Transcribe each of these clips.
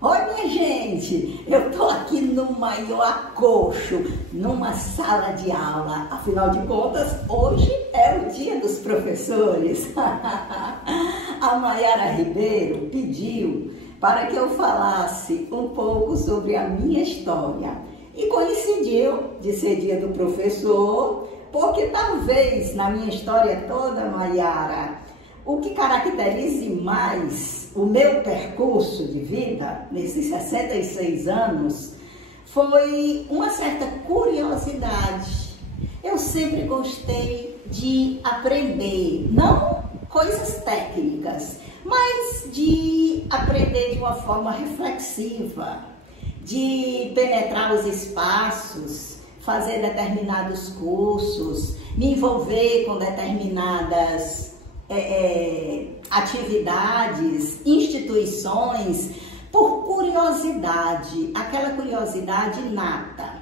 Oi, minha gente, eu tô aqui no maior acolcho, numa sala de aula. Afinal de contas, hoje é o dia dos professores. A Mayara Ribeiro pediu para que eu falasse um pouco sobre a minha história. E coincidiu de ser dia do professor, porque talvez na minha história toda, Mayara, o que caracterize mais o meu percurso de vida, nesses 66 anos, foi uma certa curiosidade. Eu sempre gostei de aprender, não coisas técnicas, mas de aprender de uma forma reflexiva, de penetrar os espaços, fazer determinados cursos, me envolver com determinadas atividades, instituições, por curiosidade, aquela curiosidade inata.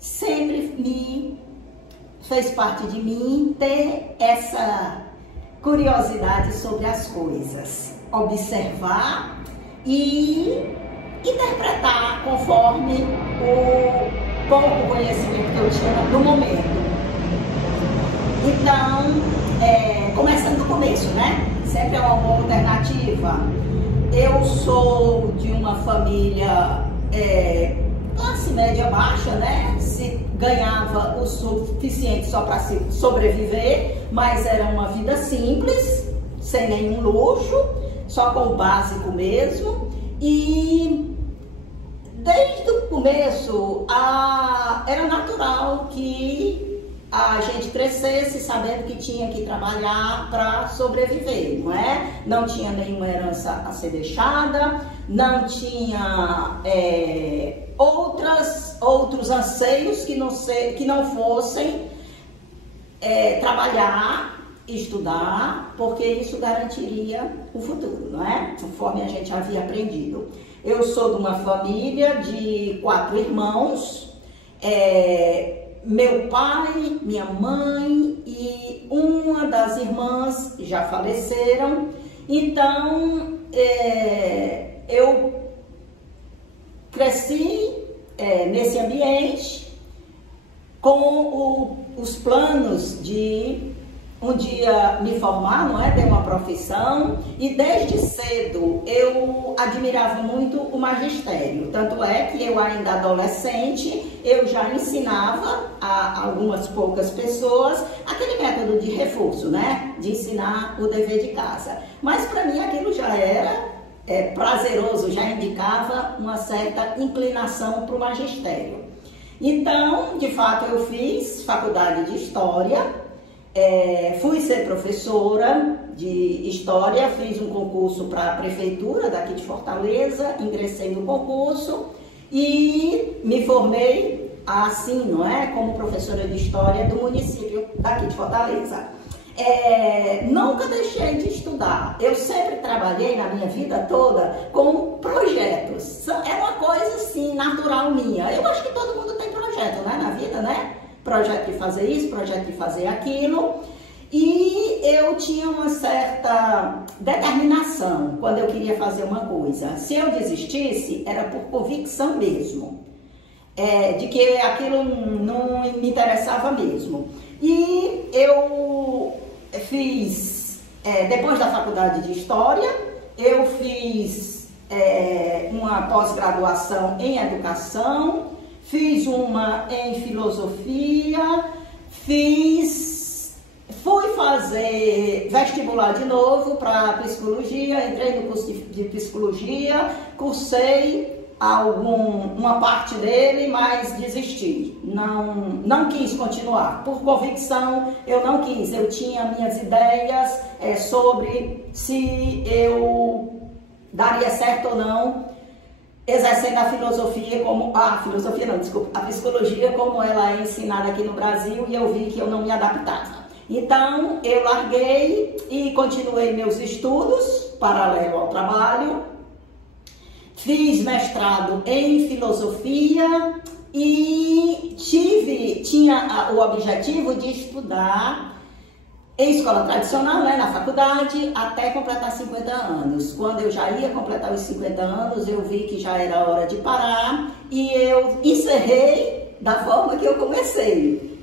Sempre me fez parte de mim ter essa curiosidade sobre as coisas, observar e interpretar conforme o pouco conhecimento que eu tinha no momento. Então, começando do começo, né? Sempre é uma boa alternativa. Eu sou de uma família classe média baixa, né? Se ganhava o suficiente só para sobreviver, mas era uma vida simples, sem nenhum luxo, só com o básico mesmo. E desde o começo era natural que a gente crescesse sabendo que tinha que trabalhar para sobreviver, não é? Não tinha nenhuma herança a ser deixada, não tinha outros anseios que não fossem trabalhar, estudar, porque isso garantiria o futuro, não é? Conforme a gente havia aprendido. Eu sou de uma família de 4 irmãos, meu pai, minha mãe e uma das irmãs já faleceram. Então, eu cresci nesse ambiente com os planos de um dia me formar, não é? Ter uma profissão, e desde cedo eu admirava muito o magistério, tanto é que eu ainda adolescente, eu já ensinava a algumas poucas pessoas aquele método de reforço, né? De ensinar o dever de casa, mas para mim aquilo já era prazeroso, já indicava uma certa inclinação para o magistério. Então, de fato, eu fiz faculdade de História. Fui ser professora de História, fiz um concurso para a prefeitura daqui de Fortaleza, ingressei no concurso e me formei assim, não é? Como professora de História do município daqui de Fortaleza. Nunca deixei de estudar, eu sempre trabalhei na minha vida toda com projetos, é uma coisa assim, natural minha. Eu acho que todo mundo tem projeto, né, na vida, né? Projeto de fazer isso, projeto de fazer aquilo, e eu tinha uma certa determinação quando eu queria fazer uma coisa. Se eu desistisse, era por convicção mesmo, de que aquilo não me interessava mesmo. E eu fiz, depois da faculdade de História, eu fiz uma pós-graduação em Educação, fiz uma em Filosofia, fui fazer vestibular de novo para Psicologia, entrei no curso de Psicologia, cursei uma parte dele, mas desisti, não quis continuar, por convicção eu não quis, eu tinha minhas ideias sobre se eu daria certo ou não, exercendo a filosofia a psicologia como ela é ensinada aqui no Brasil, e eu vi que eu não me adaptava. Então, eu larguei e continuei meus estudos, paralelo ao trabalho, fiz mestrado em filosofia e tinha o objetivo de estudar em escola tradicional, né, na faculdade, até completar 50 anos. Quando eu já ia completar os 50 anos, eu vi que já era hora de parar e eu encerrei da forma que eu comecei.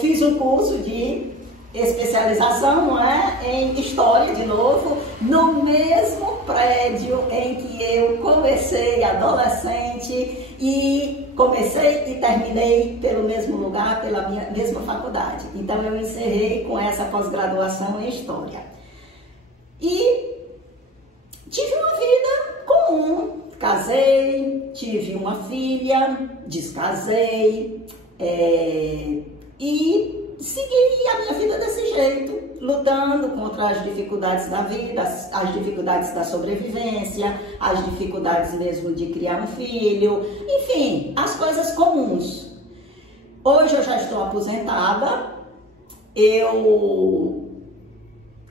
Fiz um curso de especialização, não é, em História, de novo, no mesmo prédio em que eu comecei adolescente e comecei e terminei pelo mesmo lugar, pela minha mesma faculdade. Então eu encerrei com essa pós-graduação em História. E tive uma vida comum, casei, tive uma filha, descasei, e segui a minha vida desse jeito, lutando contra as dificuldades da vida, as dificuldades da sobrevivência, as dificuldades mesmo de criar um filho, enfim, as coisas comuns. Hoje eu já estou aposentada,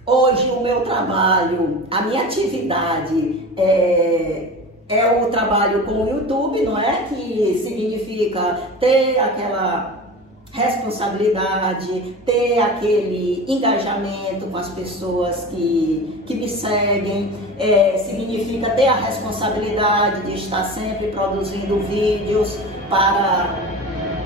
hoje o meu trabalho, a minha atividade é o trabalho com o YouTube, não é? Que significa ter aquela responsabilidade, ter aquele engajamento com as pessoas que me seguem, significa ter a responsabilidade de estar sempre produzindo vídeos,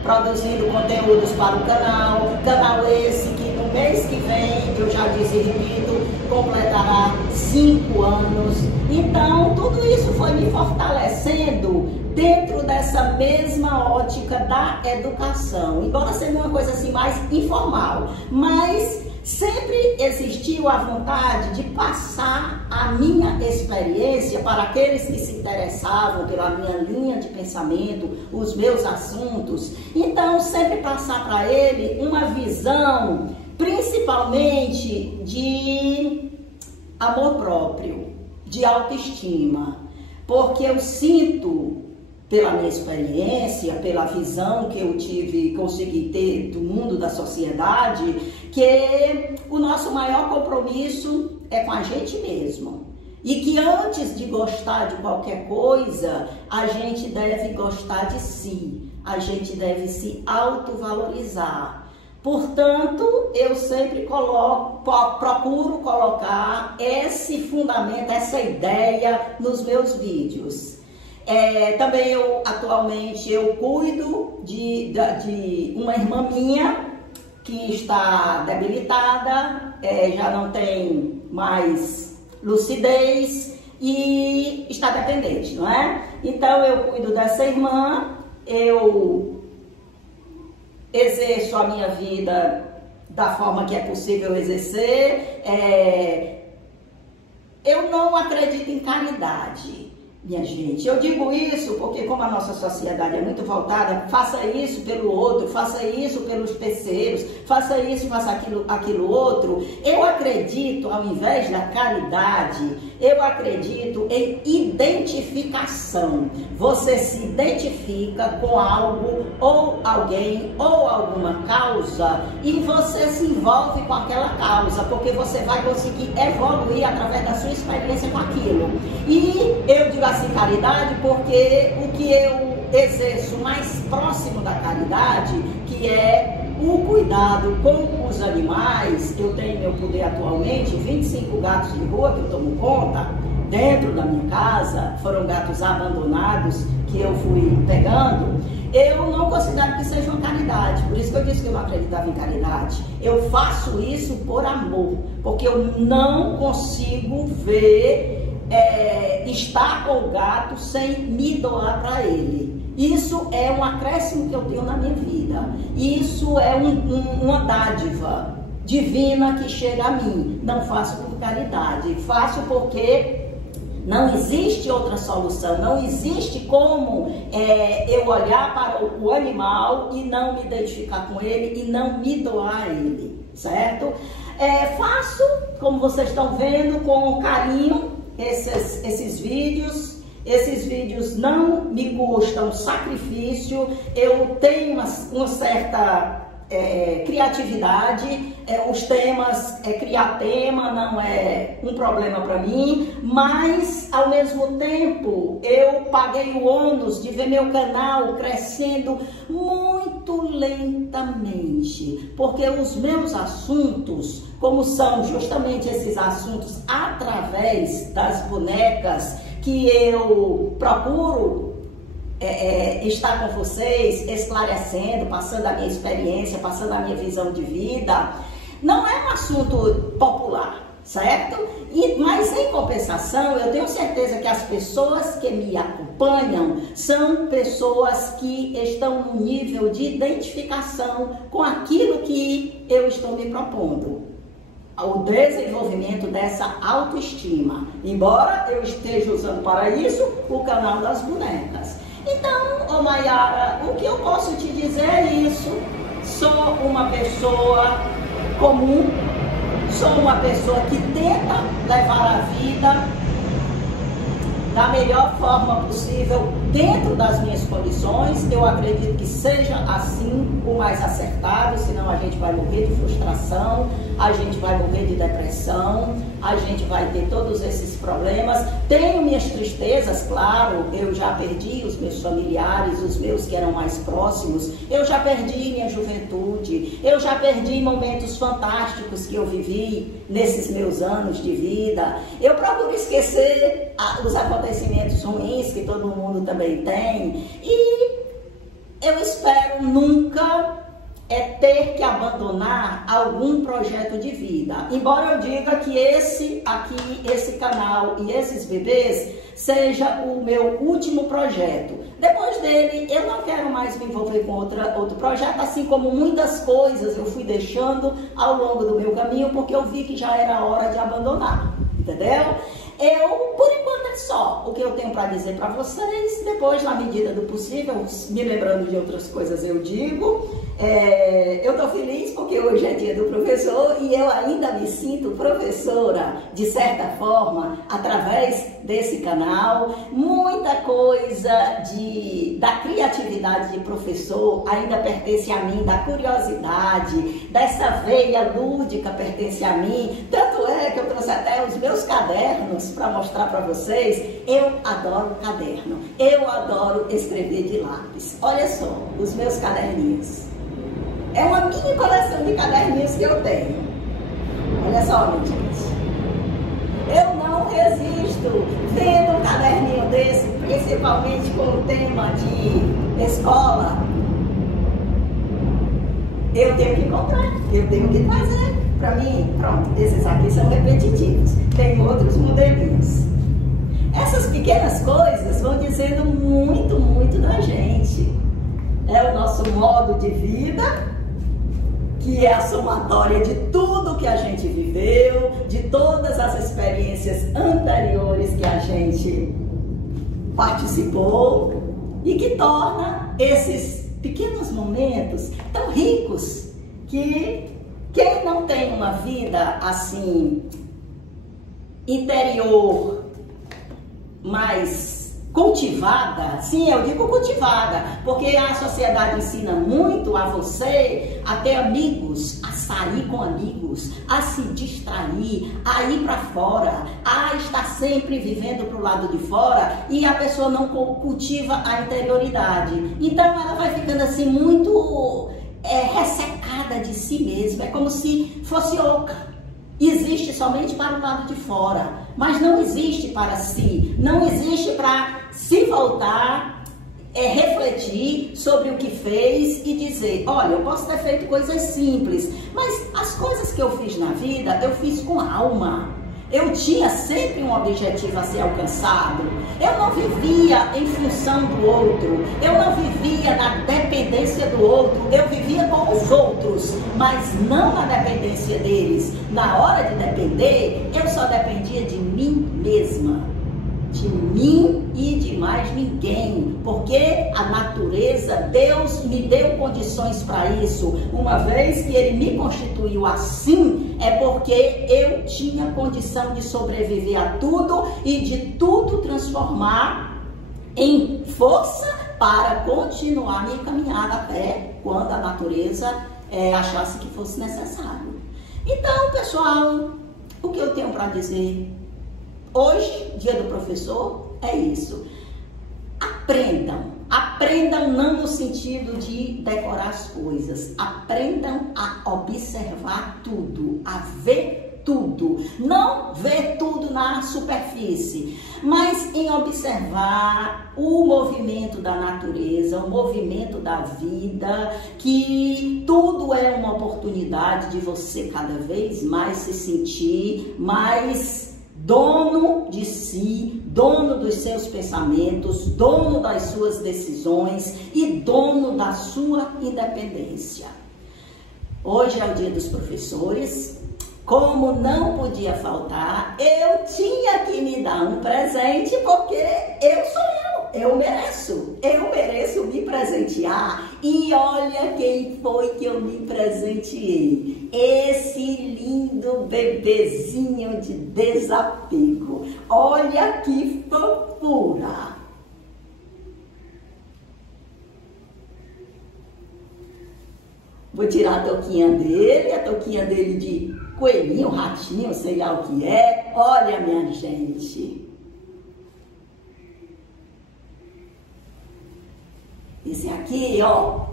produzindo conteúdos para o canal esse que no mês que vem, eu já disse e repito, completará 5 anos. Então, tudo isso foi me fortalecendo dentro dessa mesma ótica da educação, embora seja uma coisa assim mais informal, mas sempre existiu a vontade de passar a minha experiência para aqueles que se interessavam pela minha linha de pensamento, os meus assuntos. Então, sempre passar para ele uma visão, principalmente de amor próprio, de autoestima, porque eu sinto, pela minha experiência, pela visão que eu consegui ter do mundo da sociedade, que o nosso maior compromisso é com a gente mesmo. E que antes de gostar de qualquer coisa, a gente deve gostar de si, a gente deve se autovalorizar. Portanto, eu sempre procuro colocar esse fundamento, essa ideia nos meus vídeos. Também atualmente eu cuido de uma irmã minha que está debilitada, já não tem mais lucidez e está dependente, não é? Então eu cuido dessa irmã, eu exerço a minha vida da forma que é possível exercer. Eu não acredito em caridade, minha gente. Eu digo isso porque, como a nossa sociedade é muito voltada, faça isso pelo outro, faça isso pelos terceiros, faça isso, faça aquilo outro. Eu acredito, ao invés da caridade, eu acredito em identificação. Você se identifica com algo, ou alguém, ou alguma causa, e você se envolve com aquela causa, porque você vai conseguir evoluir através da sua experiência com aquilo. E eu digo assim, caridade, porque o que eu exerço mais próximo da caridade, que é o cuidado com os animais. Eu tenho meu poder atualmente, 25 gatos de rua que eu tomo conta dentro da minha casa, foram gatos abandonados que eu fui pegando. Eu não considero que seja uma caridade, por isso que eu disse que eu não acreditava em caridade. Eu faço isso por amor, porque eu não consigo ver estar com o gato sem me doar para ele. Isso é um acréscimo que eu tenho na minha vida. Isso é uma dádiva divina que chega a mim. Não faço por caridade, faço porque não existe outra solução. Não existe como eu olhar para o animal e não me identificar com ele e não me doar a ele, certo? Faço, como vocês estão vendo, com carinho esses vídeos. Esses vídeos não me custam sacrifício. Eu tenho uma certa criatividade, os temas, criar tema não é um problema para mim, mas ao mesmo tempo eu paguei o ônus de ver meu canal crescendo muito lentamente, porque os meus assuntos, como são justamente esses assuntos através das bonecas que eu procuro estar com vocês, esclarecendo, passando a minha experiência, passando a minha visão de vida, não é um assunto popular, certo? Mas em compensação, eu tenho certeza que as pessoas que me acompanham são pessoas que estão no nível de identificação com aquilo que eu estou me propondo. O desenvolvimento dessa autoestima, embora eu esteja usando para isso o canal das bonecas. Então, ô Maiara, o que eu posso te dizer é isso. Sou uma pessoa comum, sou uma pessoa que tenta levar a vida da melhor forma possível dentro das minhas condições. Eu acredito que seja assim o mais acertado, senão a gente vai morrer de frustração, a gente vai morrer de depressão, a gente vai ter todos esses problemas. Tenho minhas tristezas, claro, eu já perdi os meus familiares, os meus que eram mais próximos, eu já perdi minha juventude, eu já perdi momentos fantásticos que eu vivi nesses meus anos de vida. Eu procuro esquecer os acontecimentos ruins que todo mundo também tem, e eu espero nunca ter que abandonar algum projeto de vida. Embora eu diga que esse canal e esses bebês seja o meu último projeto. Depois dele, eu não quero mais me envolver com outro projeto, assim como muitas coisas eu fui deixando ao longo do meu caminho, porque eu vi que já era hora de abandonar, entendeu? Por enquanto é só o que eu tenho para dizer para vocês. Depois, na medida do possível, me lembrando de outras coisas, eu digo. Eu estou feliz porque hoje é dia do professor e eu ainda me sinto professora, de certa forma, através desse canal. Muita coisa da criatividade de professor ainda pertence a mim, da curiosidade, dessa veia lúdica pertence a mim. Tanto é que eu trouxe até os meus cadernos para mostrar para vocês. Eu adoro caderno, eu adoro escrever de lápis. Olha só, os meus caderninhos. É uma mini coleção de caderninhos que eu tenho. Olha só, gente. Eu não resisto vendo um caderninho desse, principalmente com o tema de escola. Eu tenho que comprar, eu tenho que trazer para mim. Pronto, esses aqui são repetitivos. Tem outros modelinhos. Essas pequenas coisas vão dizendo muito, muito da gente. É o nosso modo de vida, que é a somatória de tudo que a gente viveu, de todas as experiências anteriores que a gente participou e que torna esses pequenos momentos tão ricos que quem não tem uma vida assim interior mais cultivada, sim, eu digo cultivada, porque a sociedade ensina muito a você a ter amigos, a sair com amigos, a se distrair, a ir para fora, a estar sempre vivendo para o lado de fora, e a pessoa não cultiva a interioridade. Então ela vai ficando assim muito ressecada de si mesma, é como se fosse oca. Existe somente para o lado de fora, mas não existe para si, não existe para se voltar, refletir sobre o que fez e dizer, olha, eu posso ter feito coisas simples, mas as coisas que eu fiz na vida, eu fiz com alma. Eu tinha sempre um objetivo a ser alcançado. Eu não vivia em função do outro. Eu não vivia na dependência do outro. Eu vivia com os outros, mas não na dependência deles. Na hora de depender, eu só dependia de mim mesma. De mim e de mais ninguém, porque a natureza, Deus me deu condições para isso. Uma vez que Ele me constituiu assim, é porque eu tinha condição de sobreviver a tudo e de tudo transformar em força para continuar minha caminhada até quando a natureza achasse que fosse necessário. Então, pessoal, o que eu tenho para dizer hoje, dia do professor, é isso. Aprendam não no sentido de decorar as coisas, aprendam a observar tudo, a ver tudo, não ver tudo na superfície, mas em observar o movimento da natureza, o movimento da vida, que tudo é uma oportunidade de você cada vez mais se sentir mais dono de si, dono dos seus pensamentos, dono das suas decisões e dono da sua independência. Hoje é o dia dos professores. Como não podia faltar, eu tinha que me dar um presente, porque eu mereço me presentear. E olha quem foi que eu me presenteei, esse lindo bebezinho de desapego. Olha que fofura! Vou tirar a touquinha dele de coelhinho, ratinho, sei lá o que é. Olha, minha gente. Esse aqui, ó,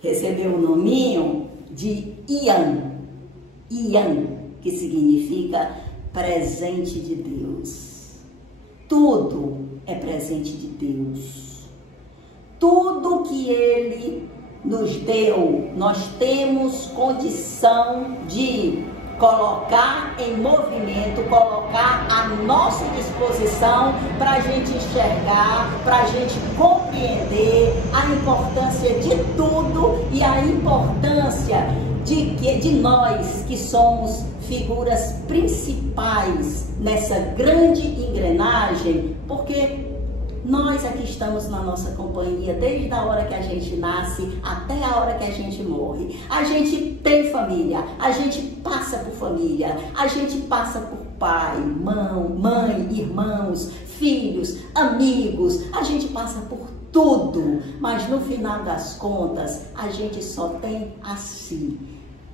recebeu o nominho de Ian. Ian, que significa presente de Deus. Tudo é presente de Deus. Tudo que Ele nos deu, nós temos condição de colocar em movimento, colocar à nossa disposição para a gente enxergar, para a gente compreender a importância de tudo e a importância de nós que somos figuras principais nessa grande engrenagem, porque nós aqui estamos na nossa companhia desde a hora que a gente nasce até a hora que a gente morre. A gente tem família, a gente passa por família, a gente passa por pai, mãe, irmãos, filhos, amigos, a gente passa por tudo, mas no final das contas a gente só tem a si.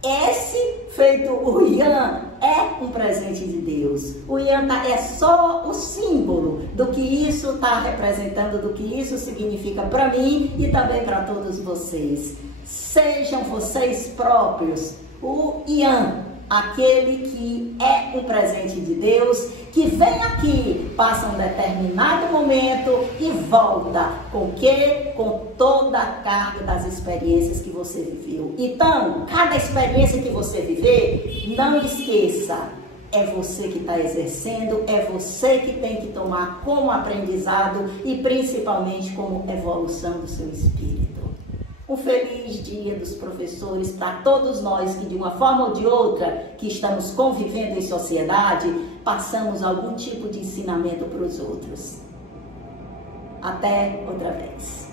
Esse, feito o Ian, é um presente de Deus. O Ian é só o símbolo do que isso está representando, do que isso significa para mim e também para todos vocês. Sejam vocês próprios o Ian, aquele que é um presente de Deus, que vem aqui, passa um determinado momento e volta. Com o quê? Com toda a carga das experiências que você viveu. Então, cada experiência que você viver, não esqueça, é você que está exercendo, é você que tem que tomar como aprendizado e principalmente como evolução do seu espírito. Um feliz dia dos professores para todos nós que de uma forma ou de outra, que estamos convivendo em sociedade, passamos algum tipo de ensinamento para os outros. Até outra vez.